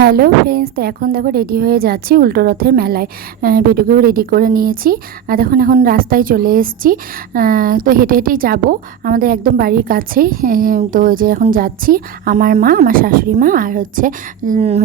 Hello friends, তো এখন দেখো রেডি হয়ে যাচ্ছি উল্টো রথের মেলায়। বেটুকেও রেডি করে নিয়েছি। আর এখন রাস্তায় চলে এসেছি। তো হেঁটে হেঁটেই যাবো, আমাদের একদম বাড়ির কাছেই। তো এই যে এখন যাচ্ছি, আমার মা, আমার শাশুড়ি মা আর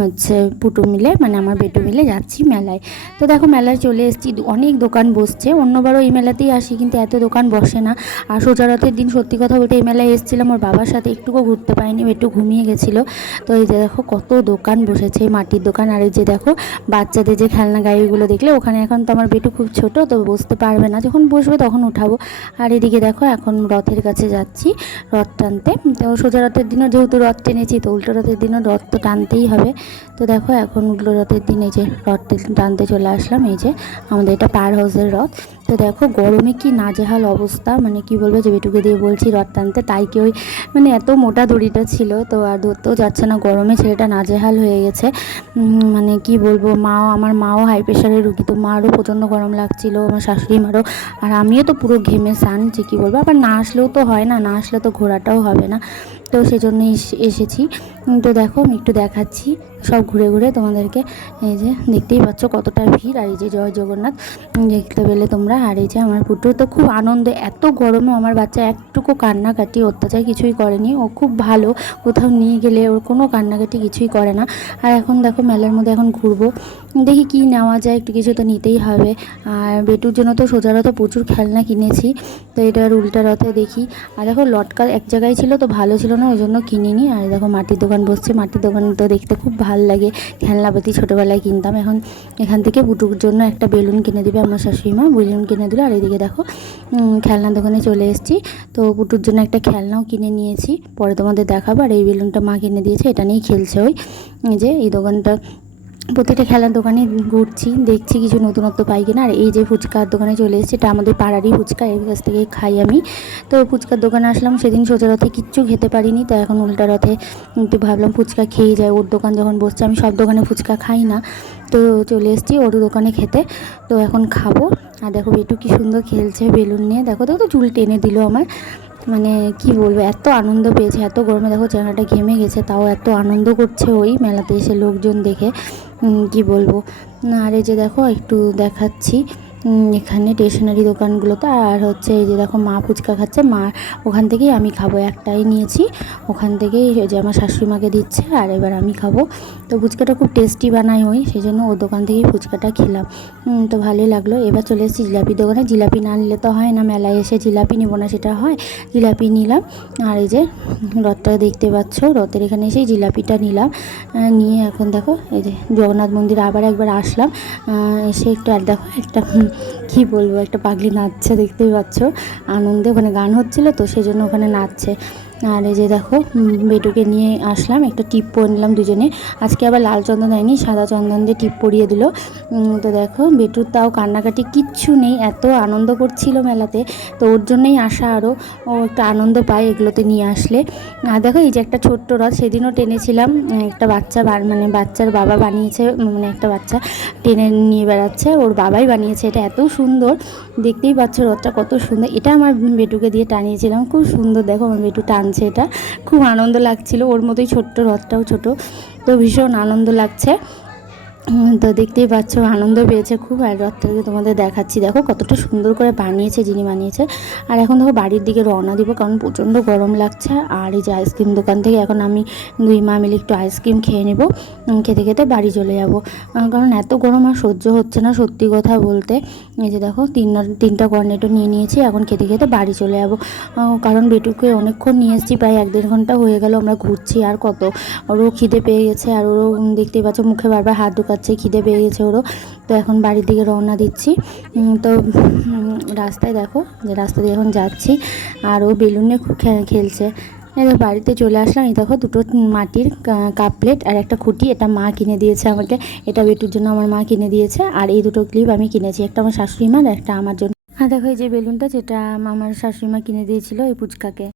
হচ্ছে পুটু মিলে, মানে আমার বেটু মিলে যাচ্ছি মেলায়। তো দেখো মেলায় চলে এসেছি, অনেক দোকান বসছে। অন্যবারও এই মেলাতেই আসি, কিন্তু এত দোকান বসে না। আর সোজা রথের দিন সত্যি কথা বলতে এই মেলায় এসেছিলাম ওর বাবার সাথে, একটুকু ঘুরতে পারিনি, একটু ঘুমিয়ে গেছিলো। তো এই যে দেখো কত দোকান বসেছে, মাটির দোকান। আর এই যে দেখো বাচ্চাদের যে খেলনা গাড়িগুলো দেখলে, ওখানে এখন তো আমার বেটু খুব ছোট, তো বসতে পারবে না, যখন বসবে তখন উঠাবো। আর এদিকে দেখো এখন রথের কাছে যাচ্ছি রথ টানতে। তো সোজা রথের দিনও যেহেতু রথ টেনেছি, তো উল্টো রথের দিনও রথ তো টানতেই হবে। তো দেখো এখন উল্টো রথের দিন এই যে রথ টানতে চলে আসলাম। এই যে আমাদের এটা পার হাউসের রথ। তো দেখো গরমে কি নাজেহাল অবস্থা, মানে কি বলবো, যে বেটুকে দিয়ে বলছি রথ টানতে, তাই কি ওই মানে এত মোটা দড়িটা ছিল, তো আর ধরতেও যাচ্ছে না, গরমে ছেলেটা নাজেহাল হয়ে গেছে। মানে কি বলবো, আমার মাও হাই প্রেশারের রুগী, তো মারও প্রচণ্ড গরম লাগছিল, আমার শাশুড়ি মারও। আর আমিও তো পুরো ঘেমে স্নান, যে কী বলবো, আবার না আসলেও তো হয় না, না আসলে তো ঘোরাটাও হবে না। তো সেজন্যই এসেছি। তো দেখো আমি একটু দেখাচ্ছি সব ঘুরে ঘুরে তোমাদেরকে। এই যে দেখতেই পাচ্ছ কতটা ভিড়। আর এই যে জয় জগন্নাথ দেখতে পেলে তোমরা। আর এই যে আমার পুটু তো খুব আনন্দ, এত গরমে আমার বাচ্চা একটুকু কান্নাকাটি অত্যাচার কিছুই করেনি, ও খুব ভালো। কোথাও নিয়ে গেলে ওর কোনো কান্নাকাটি কিছুই করে না। আর এখন দেখো মেলার মধ্যে এখন ঘুরবো, দেখি কি নেওয়া যায়, একটু কিছু তো নিতেই হবে। আর বেটুর জন্য তো সোজা রথে প্রচুর খেলনা কিনেছি, তো এটা আর উল্টা রথে দেখি। আর দেখো লটকা এক জায়গায় ছিল, তো ভালো ছিল না, ওই জন্য কিনিনি। আর দেখো মাটির দোকান বসছে, মাটির দোকান তো দেখতে খুব ভালো লাগে, খেলনাপাতি ছোটোবেলায় কিনতাম। এখন এখান থেকে পুটুর জন্য একটা বেলুন কিনে দিবে আমার শাশুড়ি মা, বেলুন কিনে দিল। আর এদিকে দেখো খেলনা দোকানে চলে এসেছি, তো পুটুর জন্য একটা খেলনাও কিনে নিয়েছি, পরে তোমাদের দেখাবো। আর এই বেলুনটা মা কিনে দিয়েছে, এটা নিয়েই খেলছে ওই। যে এই দোকানটা, প্রতিটা খেলার দোকানে ঘুরছি, দেখছি কিছু নতুনত্ব পাই কিনা। আর এই যে ফুচকার দোকানে চলে এসেছি, এটা আমাদের পাড়ারই ফুচকা, এর কাছ থেকে খাই আমি। তো ফুচকার দোকানে আসলাম, সেদিন সোজা রথে কিচ্ছু খেতে পারিনি, তো এখন উল্টা রথে একটু ভাবলাম ফুচকা খেয়ে যায়, ওর দোকান যখন বসছে। আমি সব দোকানে ফুচকা খাই না, তো চলে এসেছি ওর দোকানে খেতে। তো এখন খাবো। আর দেখো বেটু কি সুন্দর খেলছে বেলুন নিয়ে, দেখো দেখো তো চুল টেনে দিল আমার। মানে কি বলবো, এত আনন্দ পেয়েছে, এত গরমে দেখো চেহারাটা ঘেমে গেছে, তাও এত আনন্দ করছে ওই মেলাতে এসে লোকজন দেখে, কি বলবো। আর এই যে দেখো একটু দেখাচ্ছি এখানে স্টেশনারি দোকানগুলোতে। আর হচ্ছে এই যে দেখো মা ফুচকা খাচ্ছে, মা ওখান থেকেই আমি খাবো, একটাই নিয়েছি ওখান থেকেই, যে আমার শাশুড়ি মাকে দিচ্ছে, আর এবার আমি খাবো। তো ফুচকাটা খুব টেস্টি বানায় ওই, সেই জন্য ওর দোকান থেকেই ফুচকাটা খেলাম। তো ভালোই লাগলো। এবার চলে এসেছি জিলাপির দোকানে, জিলাপি না নিলে তো হয় না, মেলায় এসে জিলাপি নিব না সেটা হয়, জিলাপি নিলাম। আর এই যে রথটা দেখতে পাচ্ছ, রথের এখানে এসেই জিলাপিটা নিলাম, নিয়ে এখন দেখো এই যে জগন্নাথ মন্দিরে আবার একবার আসলাম, এসে একটু। আর দেখো একটা কি বলবো, একটা পাগলি নাচছে, দেখতেই পাচ্ছ আনন্দে, ওখানে গান হচ্ছিলো তো সেই জন্য ওখানে নাচছে। আর এই যে দেখো বেটুকে নিয়ে আসলাম, একটা টিপ পরে নিলাম দুজনে। আজকে আবার লাল চন্দন দেয়নি, সাদা চন্দন দিয়ে টিপ পরিয়ে দিল। তো দেখো বেটুর তাও কান্নাকাটি কিচ্ছু নেই, এত আনন্দ করছিল মেলাতে, তো ওর জন্যই আসা, আরও ও একটা আনন্দ পায় এগুলোতে নিয়ে আসলে। আর দেখো এই যে একটা ছোট্ট রথ, সেদিনও টেনেছিলাম, একটা বাচ্চা মানে বাচ্চার বাবা বানিয়েছে, মানে একটা বাচ্চা টেনে নিয়ে বেড়াচ্ছে, ওর বাবাই বানিয়েছে, এটা এত সুন্দর, দেখতেই পাচ্ছ রথটা কত সুন্দর। এটা আমার বেটুকে দিয়ে টানিয়েছিলাম, খুব সুন্দর, দেখো আমার বেটু টানছে, এটা খুব আনন্দ লাগছিল, ওর মতোই ছোট্ট, রথটাও ছোট, তো ভীষণ আনন্দ লাগছে। তো দেখতেই পাচ্ছ আনন্দ পেয়েছে খুব। আর রথটাকে তোমাদের দেখাচ্ছি, দেখো কতটা সুন্দর করে বানিয়েছে যিনি বানিয়েছে। আর এখন দেখো বাড়ির দিকে রওনা দিব, কারণ প্রচণ্ড গরম লাগছে। আর এই যে আইসক্রিম দোকান থেকে এখন আমি দুই মা মিলে একটু আইসক্রিম খেয়ে নেব, খেতে খেতে বাড়ি চলে যাব, কারণ এত গরম আর সহ্য হচ্ছে না সত্যি কথা বলতে। এই যে দেখো তিনটা কর্নেটো নিয়ে নিয়েছি, এখন খেতে খেতে বাড়ি চলে যাব, কারণ বেটুকে অনেকক্ষণ নিয়ে এসেছি, প্রায় 1-1.5 ঘন্টা হয়ে গেল আমরা ঘুরছি, আর কত, ওরও খিদে পেয়ে গেছে, আর ওরও দেখতেই পাচ্ছ মুখে বারবার হাত ঢুকাচ্ছে, খিদে পেয়ে গেছে ওরও। তো এখন বাড়ির দিকে রওনা দিচ্ছি। তো রাস্তায় দেখো, যে রাস্তা দিয়ে এখন যাচ্ছি, আর ও বেলুনে খুব খেলছে। এবার বাড়িতে চলে আসলাম, এই দেখো দুটো মাটির কাপ প্লেট আর একটা খুঁটি, এটা মা কিনে দিয়েছে আমাকে, এটা বেটুর জন্য আমার মা কিনে দিয়েছে। আর এই দুটো ক্লিপ আমি কিনেছি, একটা আমার শাশুড়ি মার, একটা আমার জন্য। আর দেখো এই যে বেলুনটা, যেটা আমার শাশুড়ি মা কিনে দিয়েছিল এই পুচকাকে।